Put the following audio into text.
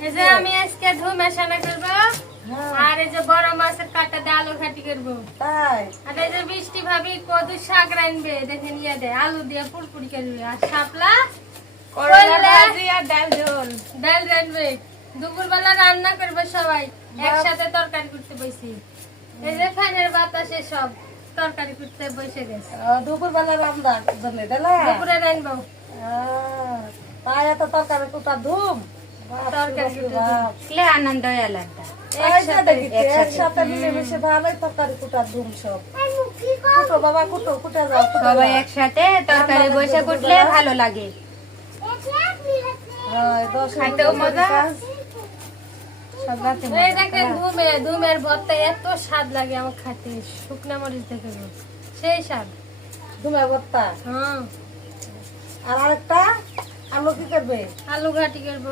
এই যে আমি আজকে মেশানা করব হ্যাঁ। আর এই যে বড় মাছের কাটা দিয়ে আলু ঘাটি করব। তাই? আর এই যে বৃষ্টি ভাবি কদু শাক রানবে দেখেন ইয়ে দেয় আলু দিয়ে পুরপুরি করবে। আর শাপলা করলা করলা। ভাজি আর ডাল ঝোল। ডাল রানবে দুপুরবেলা রান্না করবে সবাই একসাথে তরকারি করতে বসি। এই যে ফ্যানের বাতাসে সব তরকারি করতে বসে গেছে। দুপুর বেলা রান্না জন্য দুপুরে রানবো আহ, তাই এত তরকারি কুটা ধুম? তরকারি আনন্দ সবাই একসাথে তরকারি বসে কুটলে ভালো লাগে। হয়, খাইতেও মজা। ধুমের ভর্তা এত স্বাদ লাগে আমার খাতে শুকনা মরিচ দেখে সেই স্বাদ। ধুমে ভর্তা? হ্যাঁ। আর আরেকটা? আলু কি করবে? আলু ঘাটি করব।